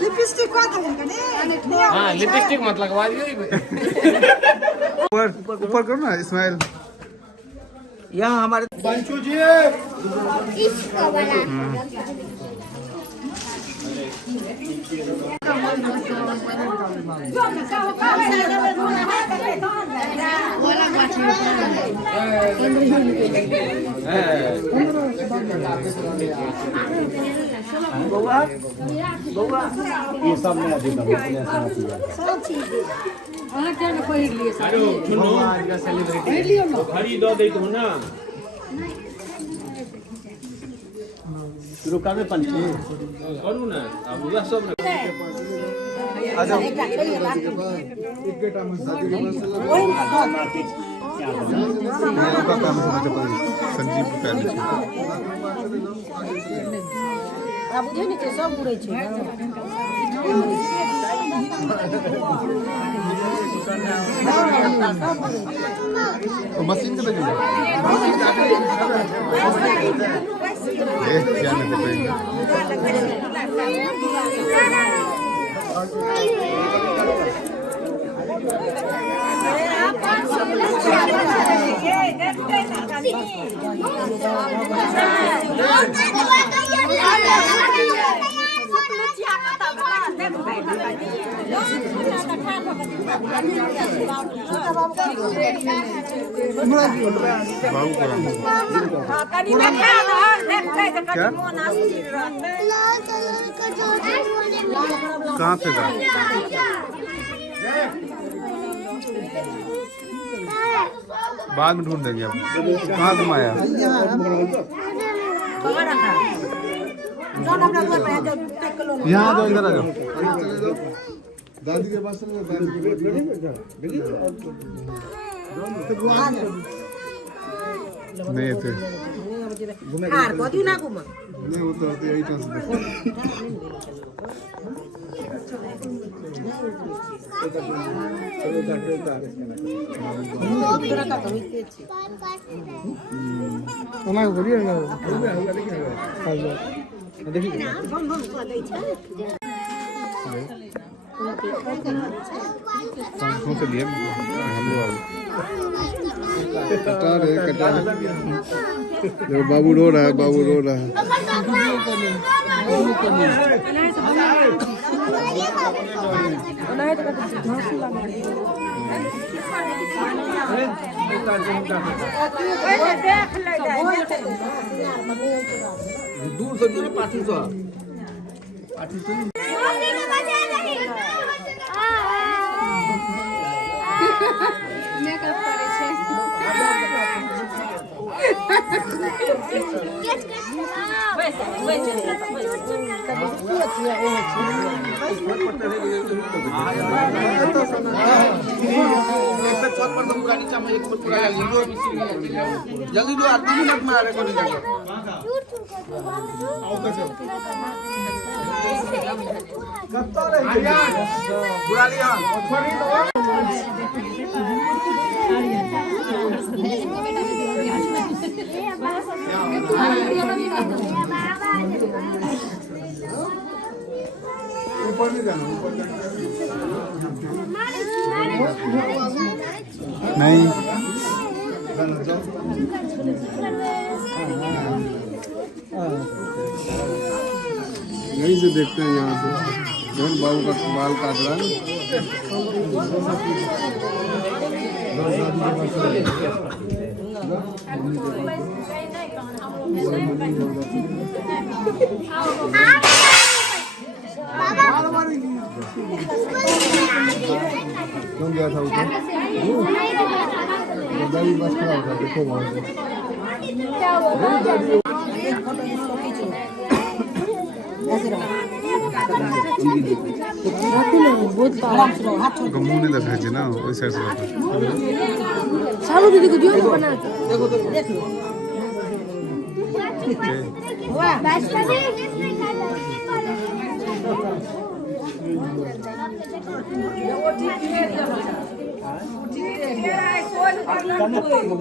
Lipstick हाँ lipstick मत लगवा दियो ऊपर ऊपर करो ना इस्माइल। यहाँ हमारे पंचू जी ये सब मैं अभी खरीदो दे तू ना रुका में पंछी करू ना अब उला सब ना आजा संजीव सब बुरे मशीन के लगे क्या नहीं कहाँ पे था बाद में ढूंढ देंगे अब। कहाँ घुमाया यहाँ तो इधर आ जाओ दादी के पास नहीं थे नहीं होता यही ट्रांसफर से लिए हम लोग कटार है बाबू रो रहा है बाबू रो रहा है दूर से जो पाठी से जल्दी दो आदमी मत मारे को नहीं बुरा लिया ऊपर नहीं जाना नहीं यहीं से देखते हैं यहाँ से जब बाबू का बाल काट रहा है क्यों गया था ऊपर दादी बस खड़ा था देखो वहाँ से मुँह नहीं देखा है ना वैसे ऐसे सालू दीदी को दियो ना बना के देखो देखो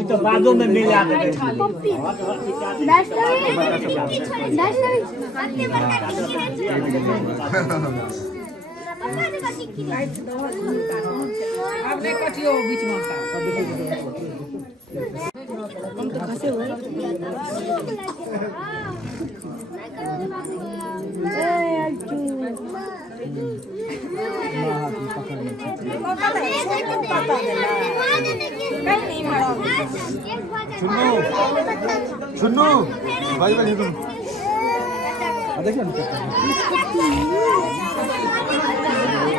तो बादों में मिल जाते हैं। आपने कटियो बीच में हम तो खसे हुए सुनो भाई भाई देखो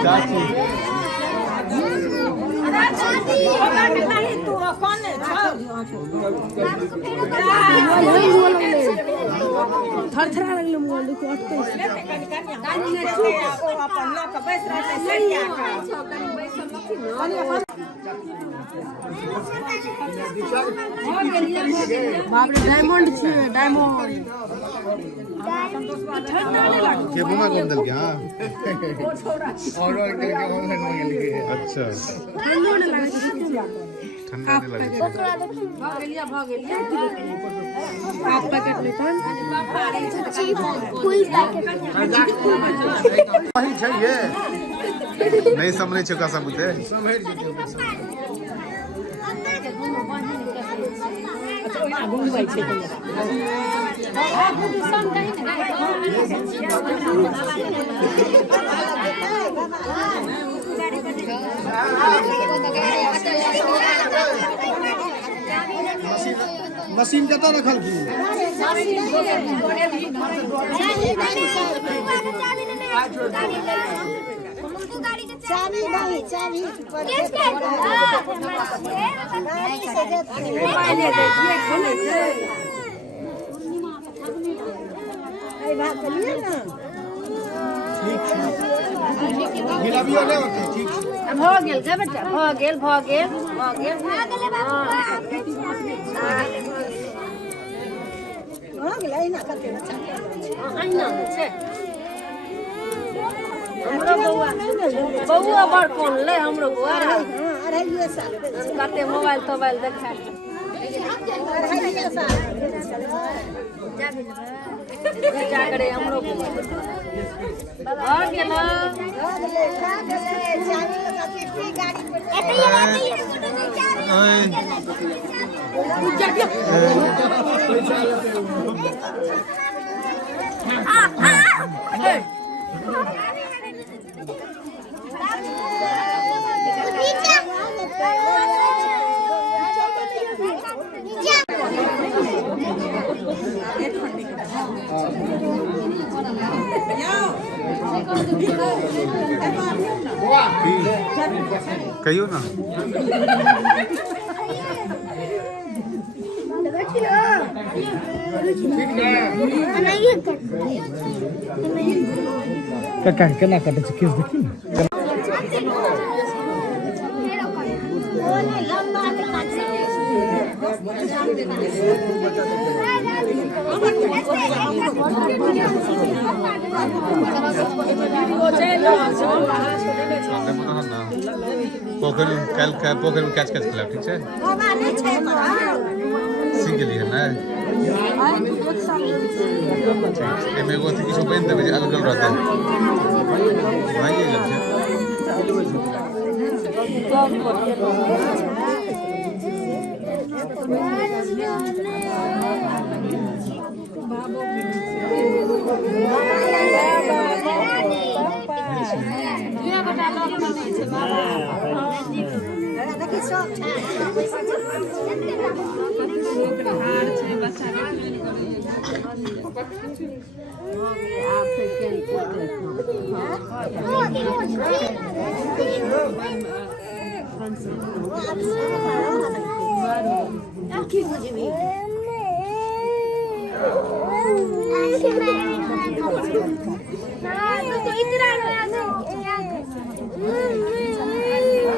चाची थर थरा लगले मोबाइल देखो अटके बाप रे डायमंड छे डायमंड के बुमा कौन दल के हां और के अच्छा ठंडो न लागे ठंडा नहीं लगे भागेलिया आप पैकेट लेतन फुल पैकेट वही चाहिए नहीं समझ चुका सब कुछ मशीन कता रखल की चाबी नहीं चाबी भगेल के बेटा भगेल बउआ बड़ फोन ले हमरो बुआ कते मोबाइल तोबाइल देखा जा करे हमरो भाग गेल कहियो ना केना कटे छै केस देखी पोखर में कैच खेला ठीक है सिंगल है ना एमे को किछु बन देबे अलग अलग रहते भाई ये लग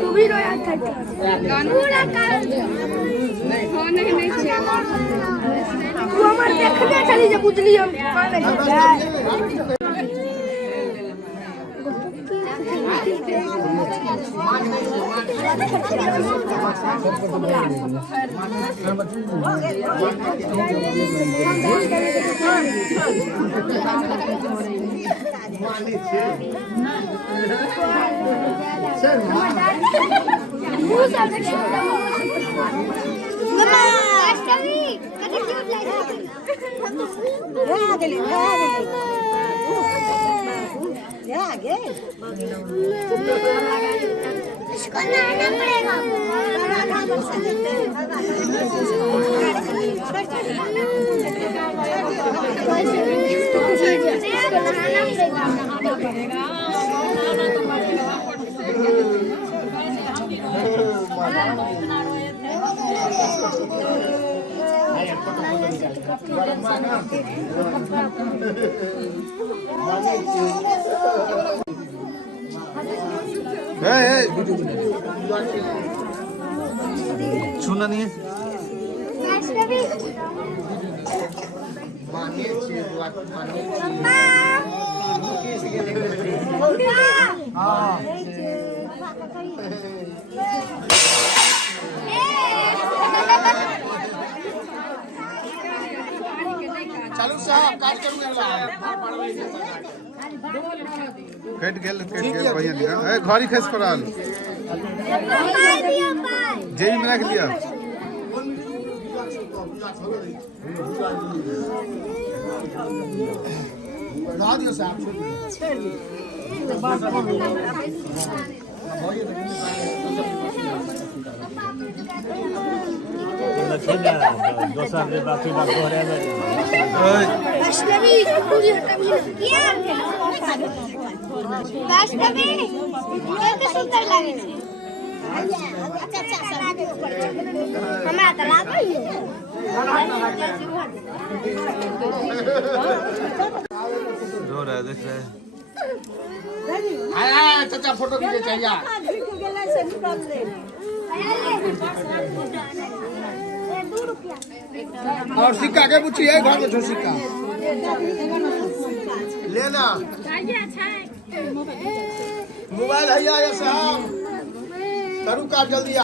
तू भी रोया था पूरा कर हो नहीं तू हमारे देखने चली जा बुझली हम इसको नहाना पड़ेगा। छूना नहीं है। चालू साहब काट करूंगा कट गेल बढ़िया दिखा ए घरी खस पड़ल जेबी में रख लिया ला दियो साहब सुंदर लगे देख रहे चाचा फोटो खींचे चाहिए और सिक्का के पूछी है घर में छो सिक्का लेना मोबाइल है या साहब करू का जल्दी आ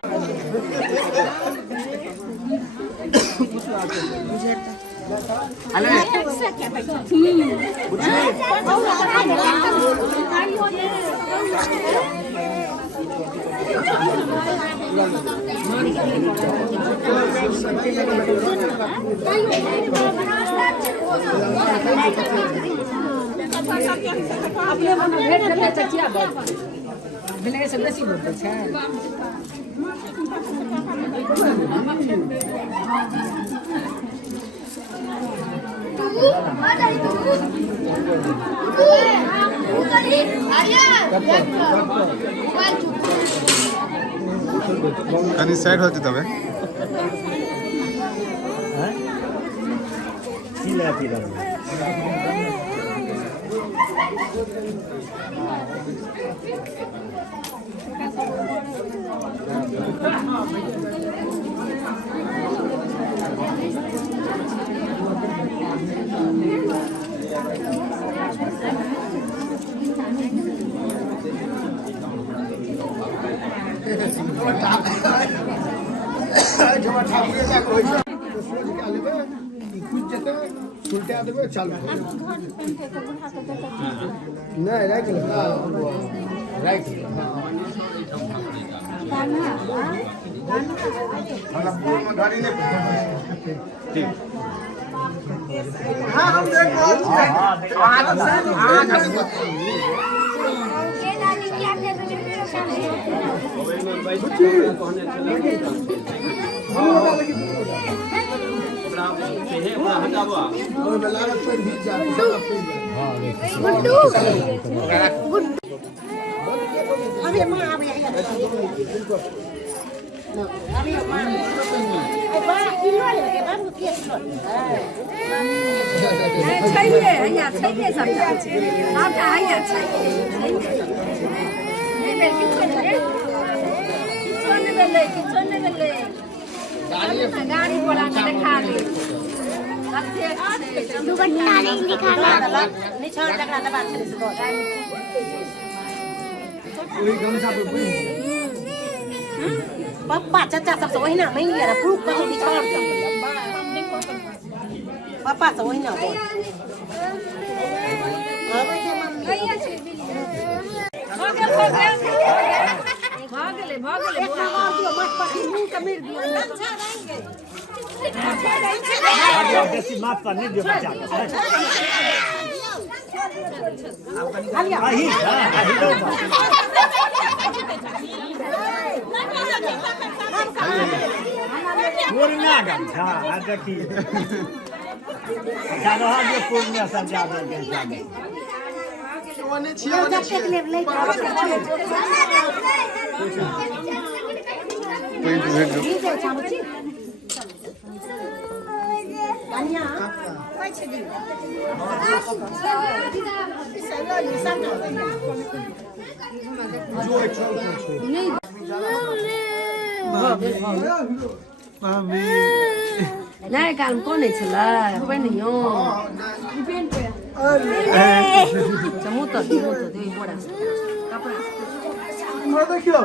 कहीं साइड होती तबे चालू नहीं राइट राइट हाँ हम गाड़ी बोला दिखा दे दुपट्टा नहीं दिखाना। नहीं छोड़ तक ना बात से पापा चाचा सब वही ना नहीं लिया प्रूफ कर दी छोड़ दो पापा से वही ना बोल भागले भागले मत पकड़ मुंह का मेरे दिया जैसी माफ करने दियो बच्चा पूर्णिया गमछा देखी पूर्णिया सब जाते नहीं काल कौन है चला बनियो चमू तो दे बड़ा कपड़ा देखियो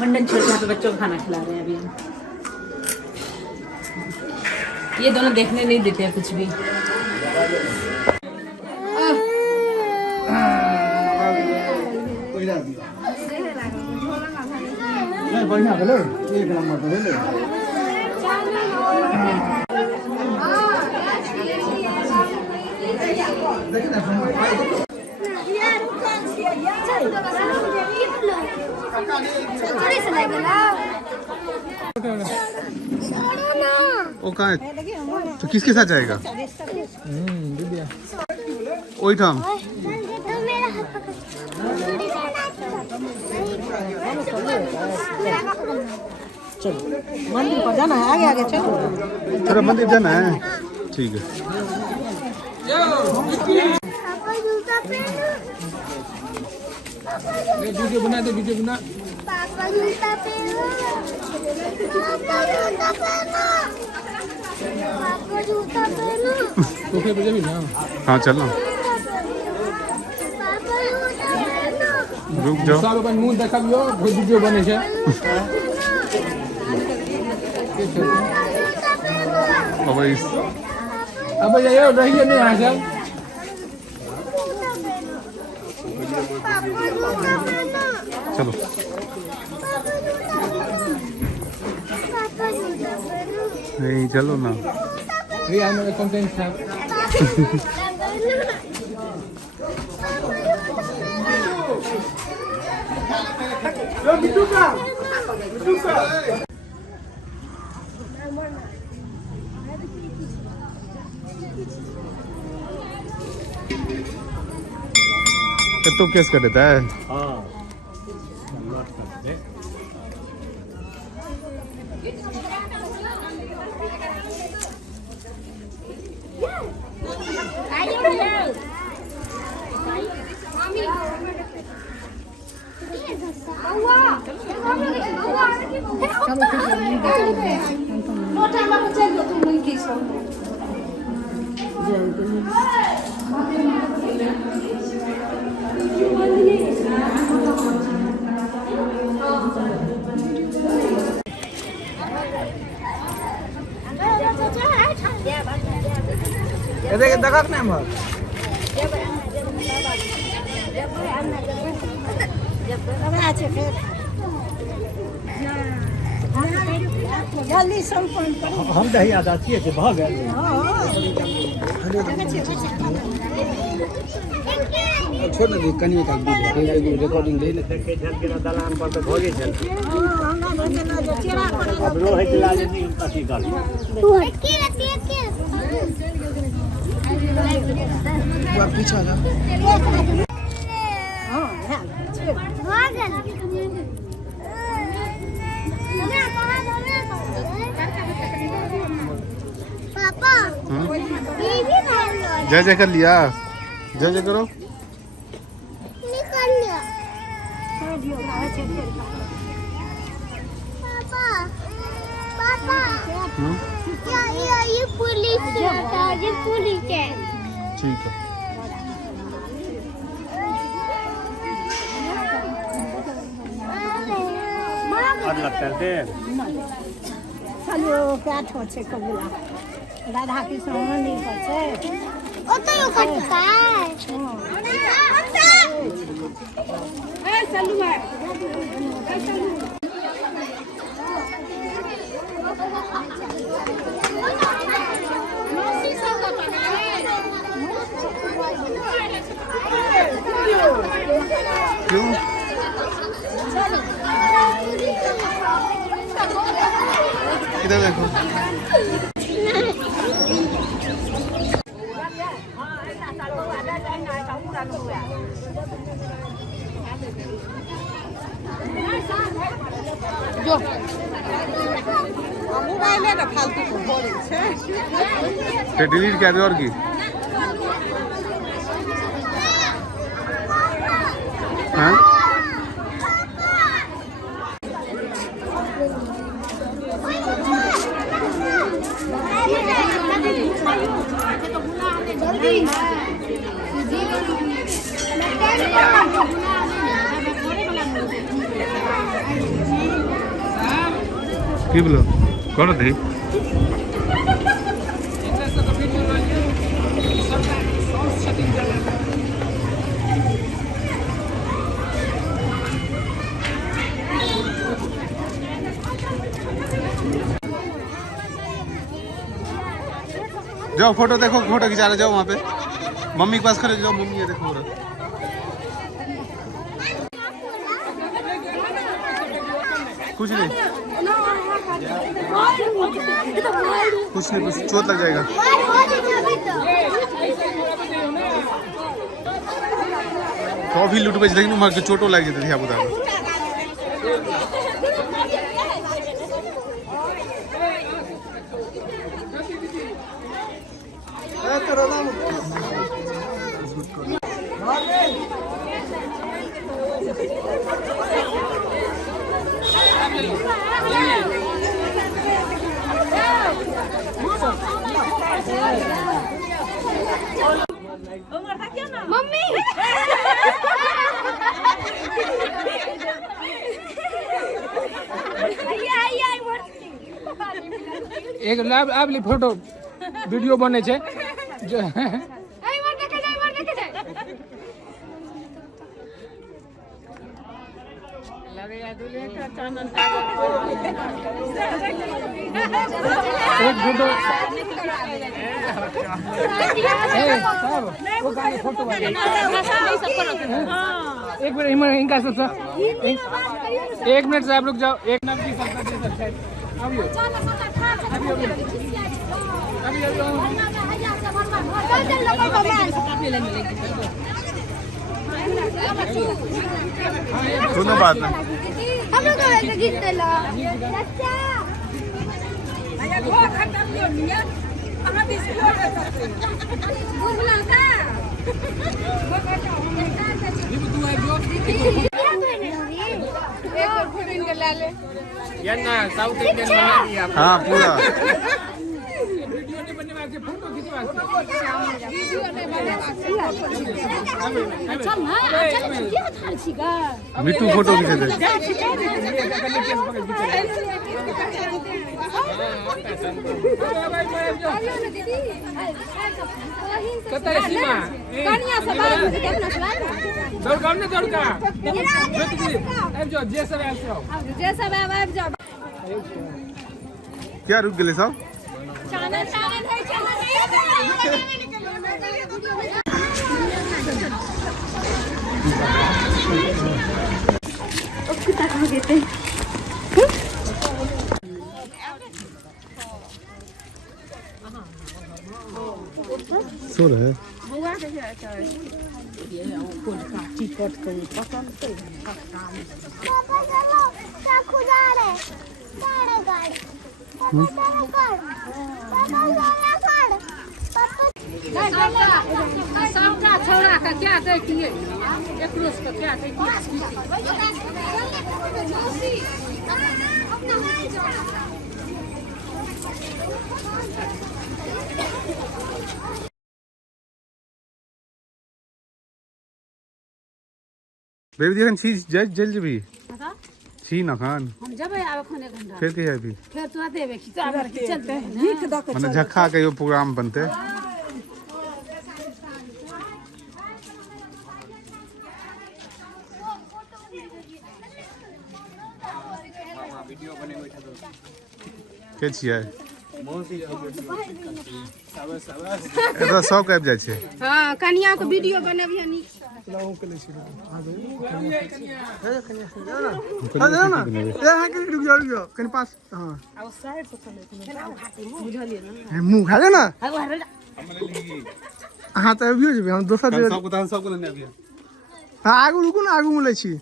मंडन छोटे छोटे बच्चों को खाना खिला रहे हैं अभी हम। ये दोनों देखने नहीं देते हैं कुछ भी। बढ़िया बोले एक नंबर तो बोले वो कहाँ है तो किसके साथ जाएगा वही था मंदिर पर जाना है आगे आगे चलो थोड़ा मंदिर जाना है ठीक है वीडियो बना दे वीडियो बना पापा जूता पहनो पापा जूता पहनो पापा जूता पहनो तो फिर बजे भी ना हाँ चलना पापा जूता पहनो रुक जाओ सब अपन मुंह देखाबियो वीडियो बने छे अब ये रहिए नहीं यहाँ से चलो नहीं चलो ना ये हमारे कंटेंट था तो केस कर देता है ये देखा नहीं हम जल्दी संपन्न करो हम दही आदा चाहिए भाग गए छोड़ दे कनिया का रिकॉर्डिंग ले ले देखे झलके दलान पर तो भोगे चल हमरा भजन जो चेरा पर अब रोहे चला ले नहीं पति कर पीछा ना हां भागल पापा ये भी भागल जय जय कर लिया जय जय करो निकल लिया पापा पापा ये पुलिस है, ये पुलिस है। ठीक है। चलो क्या छोटे कबूला राधा कृष्ण मंदिर पर छे ओतो यो कटका है। ए चलू है, ए चलू। मौसी सब का बना है। क्यों? इधर देखो। जो मोबाइल है ना फालतू को बोले छे ते डिलीट कर दे और की। हां কি বলো করো দে जाओ फोटो देखो, फोटो खिंचा रहे, जाओ वहाँ पे मम्मी के पास खड़े जाओ, मम्मी ये देखो रहा। कुछ नहीं कुछ नहीं, कुछ चोट लग जाएगा। तो भी लूट बच लेकिन मार के चोटो लग जाती है बुदा। मम्मी एक लाभ फोटो वीडियो बने छे जो एक फोटो वो गाने फोटो एक मिनट इनका सब एक मिनट से आप लोग जाओ। एक नाम की दोनों बात है। हम लोग का गीत ला चाचा हमरा बिस्कुट बुला का एक और फोटो इनके ला ले ये ना साउथ इंडियन बना दिया। हाँ पूरा वीडियो नहीं बनने वाले, फोटो खींचवा वीडियो नहीं बनने वाले। चल ना चल ये थार छिगा मिट्टू फोटो खींचे दे। कतई सीमा कनिया से बात होती देखना सुनाई दौड़ काम ने दौड़ का अब जो जे सब आए हो जे सब आब जाओ। क्या रुक गए सब? चैनल है चैनल उसको तक देते सो रहे सबका छोड़ा का क्या देखिए एक रोज का क्या देखिए बेबी देखन छी जल जबी छी ना खान हम जबै आब एखन 1 घंटा फिर की है अभी फिर तू देबे खिचा के चलते भीख दऽ के माने झक्खा के यो प्रोग्राम बनते के छियै एतऽ सब आबि जाइ छै हाँ कनिया के वीडियो बनबिए नीक मुँह खा ले ना अहाँ तऽ अबियो जेबै हम दोसर जगह सबको लेने अबियै हाँ आगू रुकू ना आगू मिलै छी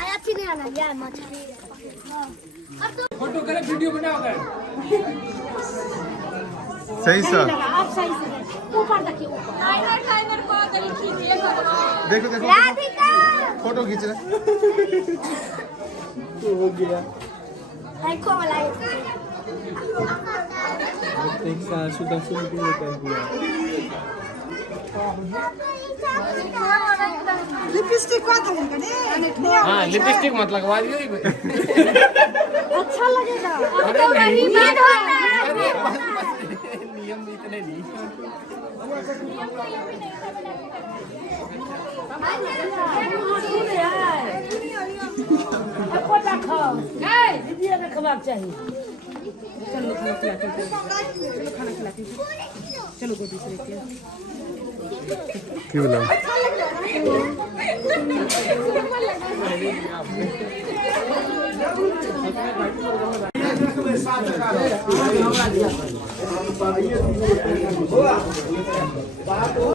आया थी नहीं आना यार मछली फोटो करे वीडियो बनाओ कर सही सर आप सही से ऊपर देखिए ऊपर टाइगर को करी खींचिए देखो देखो राधिका फोटो खींच रहे हो गया देखो वाला एक साल सुधा सुन के लेकर हुआ लिपस्टिक को देंगे ने हां लिपस्टिक मत लगवा दियो अच्छा लगेगा तो वही बात होता है नियम इतने नहीं कोटा खाओ नहीं दीदी ने खवाक चाहिए चलो खाना खिलाते हैं चलो खाना खिलाते हैं चलो गोदी से लेके क्यों बोला